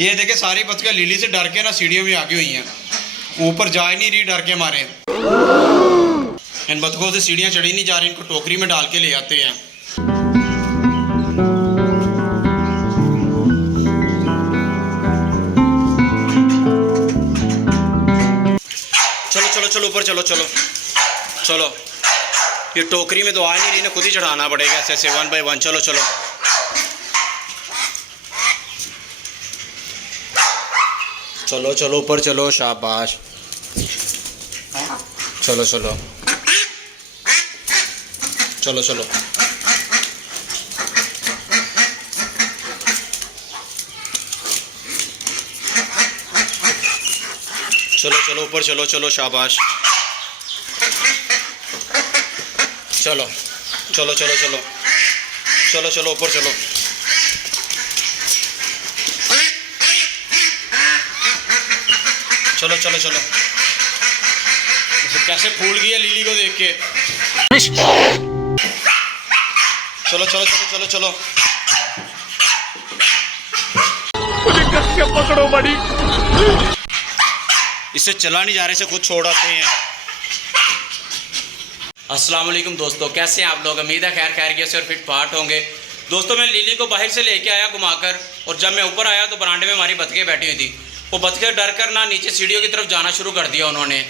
ये देखे सारी बतखें लिली से डर के ना सीढ़ियों में आगी हुई हैं, ऊपर जा ही नहीं रही डर के मारे। इन बतखों से सीढ़ियाँ चढ़ी नहीं जा रही, इनको टोकरी में डाल के ले आते हैं। चलो चलो चलो ऊपर चलो चलो चलो। ये टोकरी में तो आ नहीं रही ना, खुद ही चढ़ाना पड़ेगा ऐसे ऐसे 1 बाय 1। चलो चलो चलो चलो ऊपर चलो, शाबाश। चलो चलो चलो चलो चलो चलो ऊपर चलो चलो, शाबाश। चलो चलो चलो चलो चलो चलो ऊपर चलो। चलो चलो चलो। कैसे फूल गई है लिली को देख के। चलो चलो चलो चलो चलो। मुझे कैसे पकड़ो बड़ी। इससे चला नहीं जा रहे, से खुद छोड़ आते हैं। अस्सलाम वालेकुम दोस्तों, कैसे हैं आप लोग? उम्मीद है खैर खैरियत से और फिट फाट होंगे। दोस्तों मैं लिली को बाहर से लेके आया घुमाकर, और जब मैं ऊपर आया तो बरामदे में हमारी बतखें बैठी हुई थी। वो बतखें डर कर ना नीचे सीढ़ियों की तरफ जाना शुरू कर दिया उन्होंने।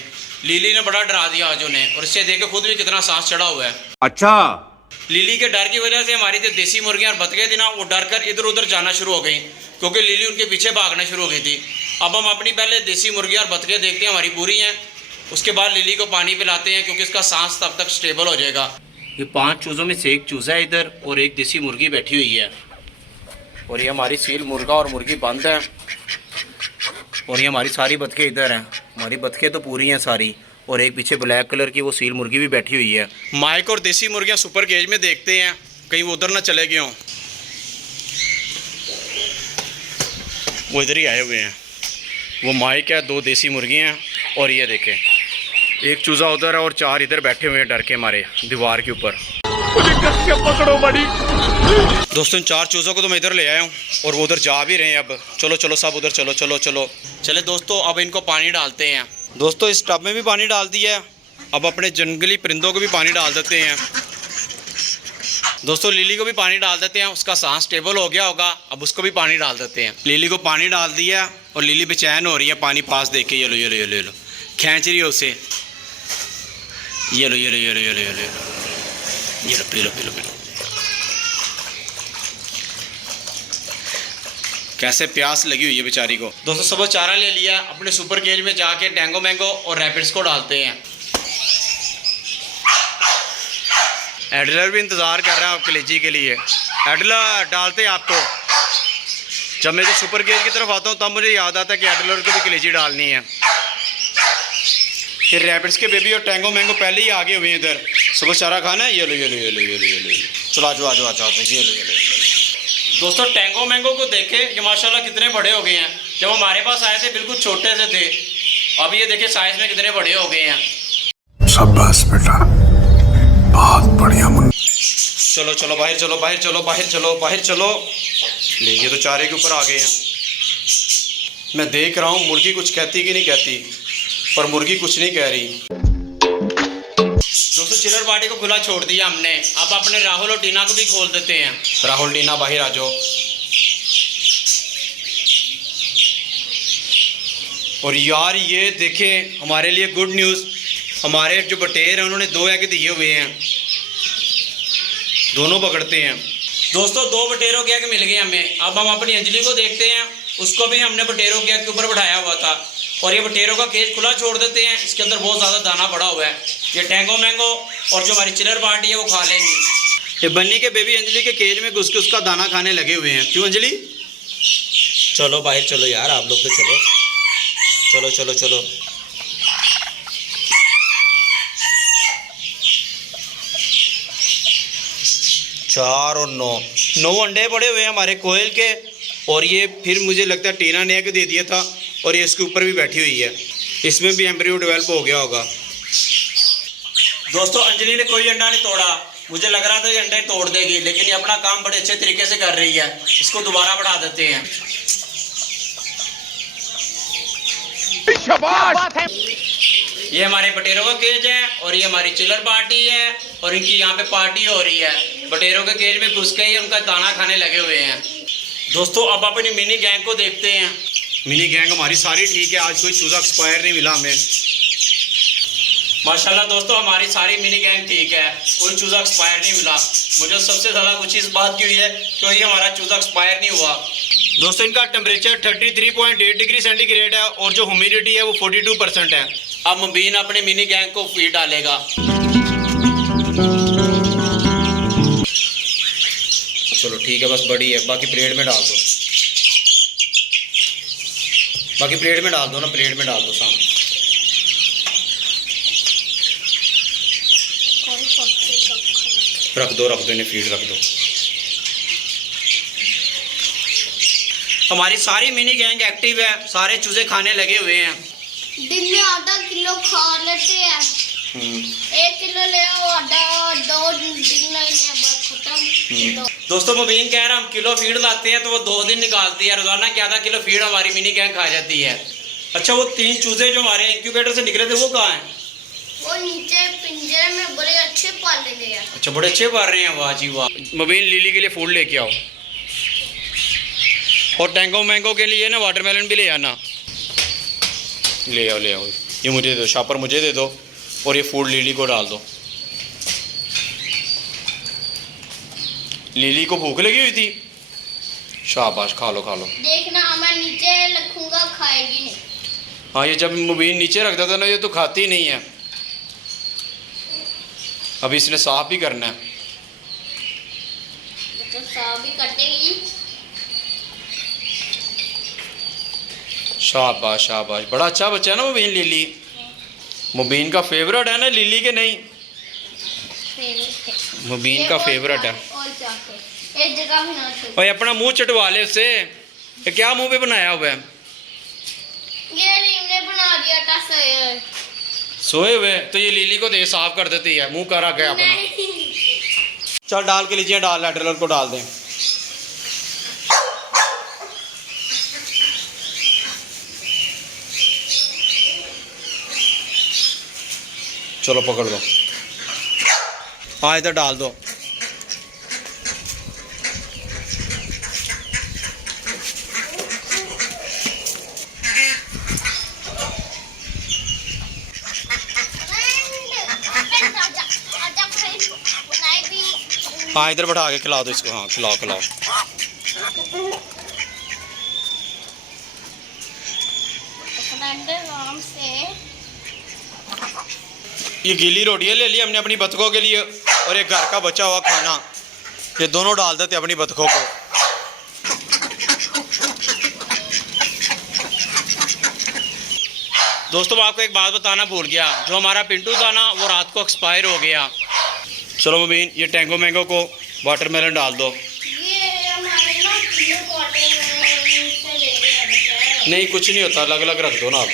लिली ने बड़ा डरा दिया आज उन्हें, और इससे देख के खुद भी कितना सांस चढ़ा हुआ है। अच्छा, लिली के डर की वजह से हमारी जो देसी मुर्गियाँ और बतखें थी ना, वो डर कर इधर उधर जाना शुरू हो गई, क्योंकि लिली उनके पीछे भागना शुरू हो गई थी। अब हम अपनी पहले देसी मुर्गियाँ और बतखें देखते हैं हमारी पूरी हैं, उसके बाद लिली को पानी पिलाते हैं, क्योंकि इसका सांस तब तक स्टेबल हो जाएगा। ये 5 चूज़ों में से एक चूज़ा है इधर, और एक देसी मुर्गी बैठी हुई है, और ये हमारी सील मुर्गा और मुर्गी बंद है, और ये हमारी सारी बतखें इधर हैं। हमारी बतखें तो पूरी हैं सारी, और एक पीछे ब्लैक कलर की वो सील मुर्गी भी बैठी हुई है। माइक और देसी मुर्गियाँ सुपर केज में देखते हैं कहीं वो उधर ना चले गए हों। वो इधर ही आए हुए हैं। वो माइक है, 2 देसी मुर्गियाँ हैं, और ये देखें एक चूज़ा उधर है और 4 इधर बैठे हुए हैं डर के मारे दीवार के ऊपर। मुझे कैसे पकड़ो बड़ी। दोस्तों इन 4 चूज़ों को तो मैं इधर ले आया हूँ, और वो उधर जा भी रहे हैं। अब चलो चलो सब उधर चलो चलो चलो। चले दोस्तों अब इनको पानी डालते हैं। दोस्तों इस टब में भी पानी डाल दिया है, अब अपने जंगली परिंदों को भी पानी डाल देते हैं। दोस्तों लिली को भी पानी डाल देते हैं, उसका सांस स्टेबल हो गया होगा, अब उसको भी पानी डाल देते हैं। लिली को पानी डाल दिया, और लिली बेचैन हो रही है पानी पास देख के। ये लो ये लो ये लो ये लो, खींच रही है उसे। ये लो ये लो ये लो ये लो ये लो ये लो, P low P low P low. कैसे प्यास लगी हुई है बेचारी को। दोस्तों सब चारा ले लिया, अपने सुपर केज में जाके टैंगो मैंगो और रैपिड्स को डालते हैं। एडलर भी इंतज़ार कर रहा है आप कलेजी के लिए। एडलर डालते हैं आपको। जब मैं जो सुपर केज की तरफ आता हूँ तब मुझे याद आता है कि एडलर को भी कलेजी डालनी है। ये रैपिड्स के बेबी और टैंगो मैंगो पहले ही आगे हुए हैं इधर। सुबह चारा खाना है, ये लो ये लो ये लो ये लो ये लो। चलो आ जाओ आ जाओ आ जाओ, ये लो ये लो। दोस्तों टैंगो मैंगो को देखे ये माशाल्लाह कितने बड़े हो गए हैं। जब हमारे पास आए थे बिल्कुल छोटे से थे, अब ये देखे साइज में कितने बड़े हो गए हैं। शाबाश बेटा, बहुत बढ़िया मुन्ना। चलो चलो बाहर चलो बाहर चलो बाहर चलो बाहर चलो। ले ये तो चारे के ऊपर आ गए हैं। मैं देख रहा हूँ मुर्गी कुछ कहती कि नहीं कहती, पर मुर्गी कुछ नहीं कह रही। दोस्तों चिलर पार्टी को खुला छोड़ दिया हमने, अब अपने राहुल और टीना को भी खोल देते हैं। राहुल टीना बाहर आ जाओ। और यार ये देखें हमारे लिए गुड न्यूज़, हमारे जो बटेर हैं उन्होंने 2 एग दिए हुए हैं, दोनों पकड़ते हैं। दोस्तों 2 बटेरों के एग मिल गए हमें। अब हम अपनी अंजलि को देखते हैं, उसको भी हमने बटेरों के एग के ऊपर बैठाया हुआ था, और ये बटेरों का केज खुला छोड़ देते हैं। इसके अंदर बहुत ज़्यादा दाना पड़ा हुआ है, ये टैंगो मैंगो और जो हमारी चिलर पार्टी है वो खा लेंगी। ये बन्नी के बेबी अंजलि के केज में घुस के उसका दाना खाने लगे हुए हैं। क्यों अंजलि? चलो बाहर चलो यार, आप लोग तो चलो चलो चलो चलो। 4 और 9 अंडे पड़े हुए हैं हमारे कोयल के, और ये फिर मुझे लगता है टीना ने एग दे दिया था, और ये इसके ऊपर भी बैठी हुई है। इसमें भी एम्ब्रियो डेवलप हो गया होगा। दोस्तों अंजलि ने कोई अंडा नहीं तोड़ा, मुझे लग रहा था ये अंडे तोड़ देगी, लेकिन ये अपना काम बड़े अच्छे तरीके से कर रही है। इसको दोबारा बढ़ा देते हैं। शाबाश। ये हमारे बटेरों का केज है और ये हमारी चिल्लर पार्टी है और इनकी यहाँ पे पार्टी हो रही है। बटेरों के केज में घुस के ही उनका दाना खाने लगे हुए हैं। दोस्तों अब अपनी मिनी गैंग को देखते हैं। मिनी गैंग हमारी सारी ठीक है, आज कोई चूजा एक्सपायर नहीं मिला हमें माशाल्लाह। दोस्तों हमारी सारी मिनी गैंग ठीक है, कोई चूजा एक्सपायर नहीं मिला। मुझे सबसे ज़्यादा खुशी इस बात की हुई है कि ये हमारा चूजा एक्सपायर नहीं हुआ। दोस्तों इनका टेम्परेचर 33.8 डिग्री सेंटीग्रेड है और जो ह्यूमिडिटी है वो 42% है। अब मुबीन अपने मिनी गैंग को फीड डालेगा। चलो ठीक है, बस बड़ी है, बाकी प्लेट में डाल दो, बाकी प्लेट में डाल दो ना, प्लेट में डाल दो सामने। रख दो इन्हें फीड रख दो। हमारी सारी मिनी गैंग एक्टिव है, सारे चूजे खाने लगे हुए हैं। दिन में आधा किलो खा लेते हैं। 1 किलो ले आओ, आधा 2 दिन लगने बस खत्म। दोस्तों मुबीन कह रहा हम किलो फीड लाते हैं तो वो 2 दिन निकालती है। रोजाना की आधा किलो फीड हमारी मिनी गैंग खा जाती है। अच्छा वो 3 चूजे जो हमारे इंक्यूबेटर से निकले थे वो कहाँ हैं? वो नीचे पिंजरे में बड़े अच्छे पाले गए हैं। अच्छा बड़े अच्छे पाल रहे हैं, वाह जी वाह। मुबीन लिली के लिए फूड लेके आओ और टैंगो मैंगो के लिए ना वाटरमेलन भी ले आना। ले आओ ले आओ, ये मुझे दे दो, शापर मुझे दे दो और ये फूड लिली को डाल दो। लिली को भूख लगी हुई थी, शाबाश खा लो खा लो। देखना मैं नीचे रखूंगा, खाएगी नहीं। हाँ ये जब मुबीन नीचे रखता था ना ये तो खाती नहीं है। अभी इसने साफ भी करना है। तो साफ भी कटेगी। शाबाश शाबाश, बड़ा अच्छा बच्चा है ना मुबीन। लिली मुबीन का फेवरेट है ना, लिली के नहीं? मुबीन का फेवरेट है। और जाके एक जगह भी ना छोड़। भाई अपना मुंह चटवा ले उससे। ये क्या मुंह पे बनाया हुआ है? ये रीम ने बना दिया था सोए हुए तो ये लिली को दे, साफ कर देती है, मुंह करा गया अपना। चल डाल के लीजिए, डाल लैटरल को डाल दें। चलो पकड़ दो, हाँ इधर डाल दो। हाँ इधर बैठा के खिला दो इसको, हाँ खिलाओ खिलाओ। आराम से ये गीली रोटियाँ ले ली हमने अपनी बतखों के लिए और एक घर का बचा हुआ खाना, ये दोनों डाल देते अपनी बतखों को। दोस्तों मैं आपको एक बात बताना भूल गया, जो हमारा पिंटू था ना वो रात को एक्सपायर हो गया। चलो मुबीन ये टैंगो मैंगो को वाटरमेलन डाल दो। ये हमारे ना किलो वाटरमेलन से ले रहे हैं। नहीं कुछ नहीं होता, अलग अलग रख दो ना आप।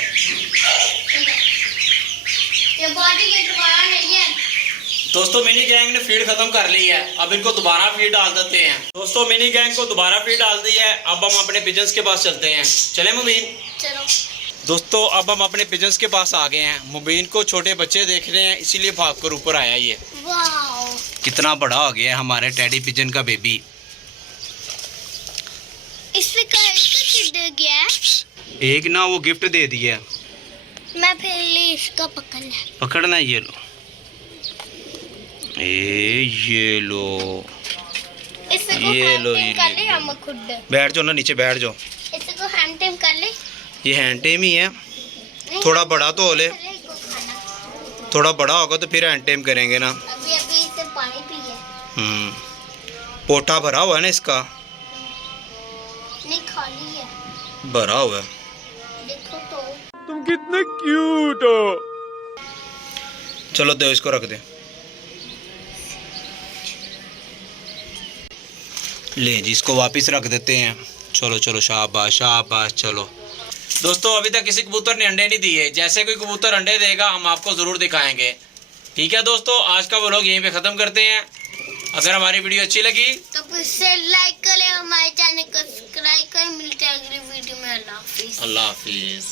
ये बाटी के दोबारा नहीं है। दोस्तों मिनी गैंग ने फीड खत्म कर ली है, अब इनको दोबारा फीड डाल देते हैं। दोस्तों मिनी गैंग को दोबारा फीड डाल दी है, अब हम अपने पिजन्स के पास चलते हैं। चले मुबीन? चलो दोस्तों अब हम अपने पिजन्स के पास आ गए हैं। मुबीन को छोटे बच्चे देख रहे हैं इसीलिए भागकर ऊपर आया ये। वाओ कितना बड़ा हो गया है हमारे टेडी पिजन का बेबी। इससे कैसे चिढ़ गया? एक ना वो गिफ्ट दे दिया। मैं पहले इसका पकड़ लिया। पकड़ना, ये लो, ये लो, इसको ये लो, हैंड ये कर ले लो। हम खुद। बैठ जाओ ना नीचे, बैठ जाओ। इसको हैंड टाइम कर ले। ये हैंड टेम ही है, नहीं, थोड़ा बड़ा तो हो ले, पहले इसको खाना। थोड़ा बड़ा होगा तो फिर हैंड टेम करेंगे ना। अभी अभी इसे पानी पिए। पोटा भरा हुआ है ना इसका? नहीं खाली है, भरा हुआ है। देखो तो। तुम कितने क्यूट हो। चलो दो इसको रख दे। ले जी इसको वापस रख देते हैं। चलो चलो शाबाश शाबाश। चलो दोस्तों अभी तक किसी कबूतर ने अंडे नहीं दिए, जैसे कोई कबूतर अंडे देगा हम आपको ज़रूर दिखाएंगे। ठीक है दोस्तों, आज का व्लॉग यहीं पे ख़त्म करते हैं। अगर हमारी वीडियो अच्छी लगी तो फिर लाइक करें, हमारे चैनल को सब्सक्राइब करें। मिलते हैं अगली वीडियो में। अल्लाह हाफिज़। अल्लाह हाफिज़।